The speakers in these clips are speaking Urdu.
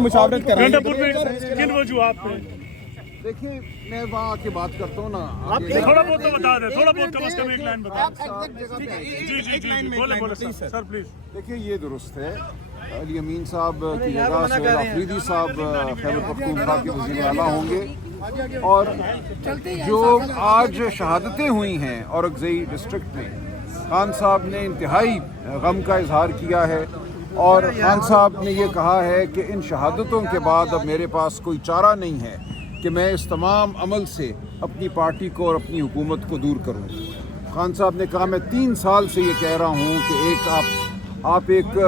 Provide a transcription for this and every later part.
مشاورت کر رہے ہیں کن وجوہات پہ؟ دیکھیے میں وہاں آ کے بات کرتا ہوں نا، آپ تھوڑا بہت تو بتا دیں، تھوڑا بہت کم از کم ایک لائن بتا دیں۔ جی بولے سر پلیز۔ دیکھیے یہ درست ہے، علی امین صاحب کی جگہ سہیل آفریدی صاحب خیبر پختونخوا کے وزیر اعلیٰ ہوں گے، اور جو آج شہادتیں ہوئی ہیں اورکزئی ڈسٹرکٹ میں، خان صاحب نے انتہائی غم کا اظہار کیا ہے، اور خان صاحب نے یہ کہا ہے کہ ان شہادتوں کے بعد اب میرے پاس کوئی چارہ نہیں ہے کہ میں اس تمام عمل سے اپنی پارٹی کو اور اپنی حکومت کو دور کروں۔ خان صاحب نے کہا میں 3 سال سے یہ کہہ رہا ہوں کہ ایک آپ ایک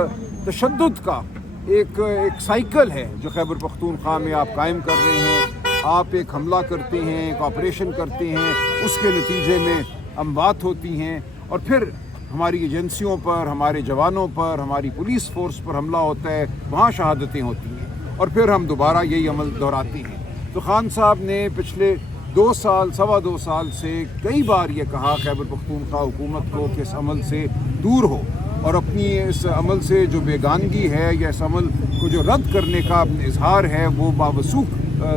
تشدد کا ایک سائیکل ہے جو خیبر پختونخوا میں آپ قائم کر رہے ہیں، آپ ایک حملہ کرتے ہیں، ایک آپریشن کرتے ہیں، اس کے نتیجے میں اموات ہوتی ہیں، اور پھر ہماری ایجنسیوں پر، ہمارے جوانوں پر، ہماری پولیس فورس پر حملہ ہوتا ہے، وہاں شہادتیں ہوتی ہیں، اور پھر ہم دوبارہ یہی عمل دہراتے ہیں۔ تو خان صاحب نے پچھلے 2 سال، 2.25 سال سے کئی بار یہ کہا خیبر پختونخوا حکومت کو کہ اس عمل سے دور ہو، اور اپنی اس عمل سے جو بیگانگی ہے یا اس عمل کو جو رد کرنے کا اظہار ہے وہ باوثوق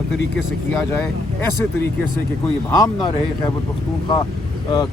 طریقے سے کیا جائے، ایسے طریقے سے کہ کوئی ابہام نہ رہے خیبر پختونخوا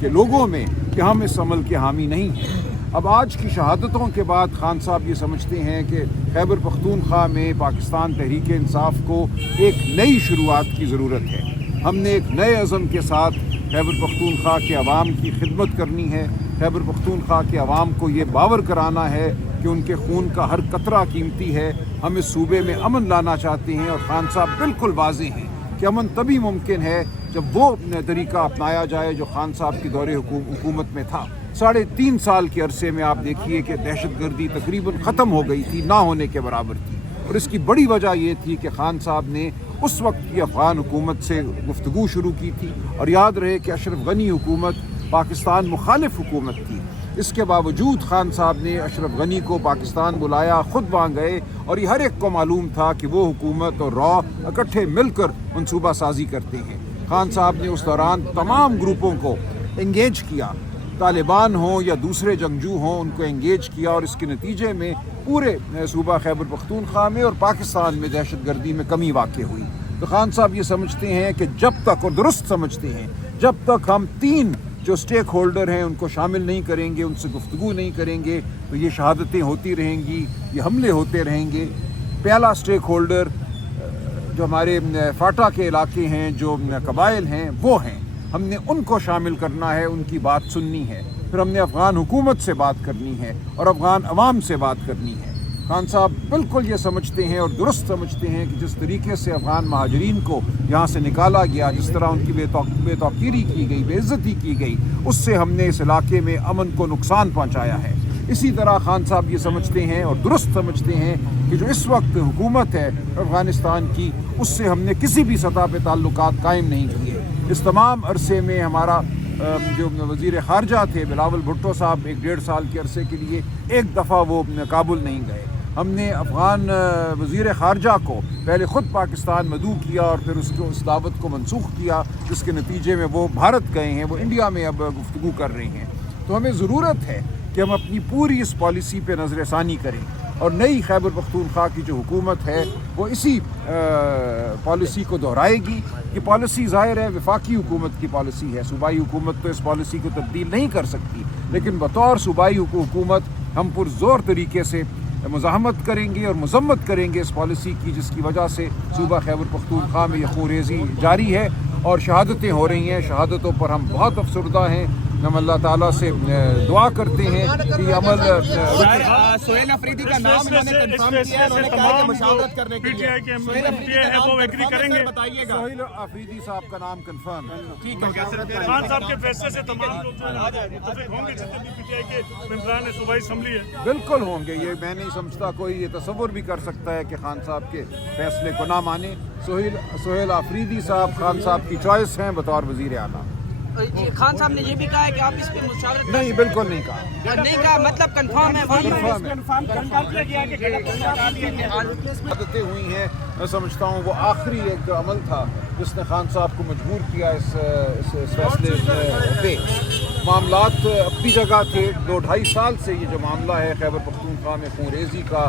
کے لوگوں میں کہ ہم اس عمل کے حامی نہیں ہیں۔ اب آج کی شہادتوں کے بعد خان صاحب یہ سمجھتے ہیں کہ خیبر پختونخوا میں پاکستان تحریک انصاف کو ایک نئی شروعات کی ضرورت ہے۔ ہم نے ایک نئے عزم کے ساتھ خیبر پختونخوا کے عوام کی خدمت کرنی ہے، خیبر پختونخوا کے عوام کو یہ باور کرانا ہے کہ ان کے خون کا ہر قطرہ قیمتی ہے۔ ہم اس صوبے میں امن لانا چاہتے ہیں، اور خان صاحب بالکل واضح ہیں کہ امن تبھی ممکن ہے جب وہ طریقہ اپنایا جائے جو خان صاحب کی دور حکومت میں تھا۔ 3.5 سال کے عرصے میں آپ دیکھیے کہ دہشت گردی تقریباً ختم ہو گئی تھی، نہ ہونے کے برابر تھی، اور اس کی بڑی وجہ یہ تھی کہ خان صاحب نے اس وقت کی افغان حکومت سے گفتگو شروع کی تھی، اور یاد رہے کہ اشرف غنی حکومت پاکستان مخالف حکومت تھی۔ اس کے باوجود خان صاحب نے اشرف غنی کو پاکستان بلایا، خود وہاں گئے، اور یہ ہر ایک کو معلوم تھا کہ وہ حکومت اور را اکٹھے مل کر منصوبہ سازی کرتے ہیں۔ خان صاحب نے اس دوران تمام گروپوں کو انگیج کیا، طالبان ہوں یا دوسرے جنگجو ہوں، ان کو انگیج کیا، اور اس کے نتیجے میں پورے صوبہ خیبر پختونخوا میں اور پاکستان میں دہشت گردی میں کمی واقع ہوئی۔ تو خان صاحب یہ سمجھتے ہیں کہ جب تک، اور درست سمجھتے ہیں، جب تک ہم 3 جو سٹیک ہولڈر ہیں ان کو شامل نہیں کریں گے، ان سے گفتگو نہیں کریں گے، تو یہ شہادتیں ہوتی رہیں گی، یہ حملے ہوتے رہیں گے۔ پہلا سٹیک ہولڈر جو ہمارے فاٹا کے علاقے ہیں، جو قبائل ہیں، وہ ہیں، ہم نے ان کو شامل کرنا ہے، ان کی بات سننی ہے، پھر ہم نے افغان حکومت سے بات کرنی ہے اور افغان عوام سے بات کرنی ہے۔ خان صاحب بالکل یہ سمجھتے ہیں اور درست سمجھتے ہیں کہ جس طریقے سے افغان مہاجرین کو یہاں سے نکالا گیا، جس طرح ان کی بے توقیری کی گئی، بے عزتی کی گئی، اس سے ہم نے اس علاقے میں امن کو نقصان پہنچایا ہے۔ اسی طرح خان صاحب یہ سمجھتے ہیں اور درست سمجھتے ہیں کہ جو اس وقت حکومت ہے افغانستان کی، اس سے ہم نے کسی بھی سطح پہ تعلقات قائم نہیں کیے۔ اس تمام عرصے میں ہمارا جو وزیر خارجہ تھے بلاول بھٹو صاحب، 1.5 سال کے عرصے کے لیے ایک دفعہ وہ کابل نہیں گئے۔ ہم نے افغان وزیر خارجہ کو پہلے خود پاکستان مدعو کیا اور پھر اس دعوت کو منسوخ کیا، جس کے نتیجے میں وہ بھارت گئے ہیں، وہ انڈیا میں اب گفتگو کر رہے ہیں۔ تو ہمیں ضرورت ہے کہ ہم اپنی پوری اس پالیسی پہ نظر ثانی کریں، اور نئی خیبر پختونخوا کی جو حکومت ہے وہ اسی پالیسی کو دہرائے گی۔ یہ پالیسی ظاہر ہے وفاقی حکومت کی پالیسی ہے، صوبائی حکومت تو اس پالیسی کو تبدیل نہیں کر سکتی، لیکن بطور صوبائی حکومت ہم پرزور طریقے سے مزاحمت کریں گے اور مذمت کریں گے اس پالیسی کی، جس کی وجہ سے صوبہ خیبر پختونخوا میں یہ خونریزی جاری ہے اور شہادتیں ہو رہی ہیں۔ شہادتوں پر ہم بہت افسردہ ہیں۔ ہم اللہ تعالیٰ سے دعا کرتے ہیں کہ یہ عمل سہیل آفریدی کا نام انہوں نے کنفرم کیا ہے، انہوں نے کہا کہ مشاورت کرنے کے لیے سہیل آفریدی صاحب کا نام کنفرم ہے۔ ٹھیک ہے، خان صاحب کے فیصلے سے تمام لوگ متفق ہوں گے جتنے بھی پی ٹی آئی کے ممبران صوبائی اسمبلی ہے؟ بالکل ہوں گے، یہ میں نہیں سمجھتا کوئی یہ تصور بھی کر سکتا ہے کہ خان صاحب کے فیصلے کو نہ مانے۔ سہیل آفریدی صاحب خان صاحب کی چوائس ہیں بطور وزیر اعلیٰ۔ خان صاحب نے یہ بھی کہا ہے کہ آپ اس پہ مشاورت نہیں، بالکل نہیں کہا، نہیں کہا، مطلب کنفرم ہے، عادتیں ہوئی ہیں۔ میں سمجھتا ہوں وہ آخری ایک عمل تھا جس نے خان صاحب کو مجبور کیا اس فیصلے پہ۔ معاملات اپنی جگہ تھے، 2-2.5 سال سے یہ جو معاملہ ہے خیبر پختونخوا میں خونریزی کا،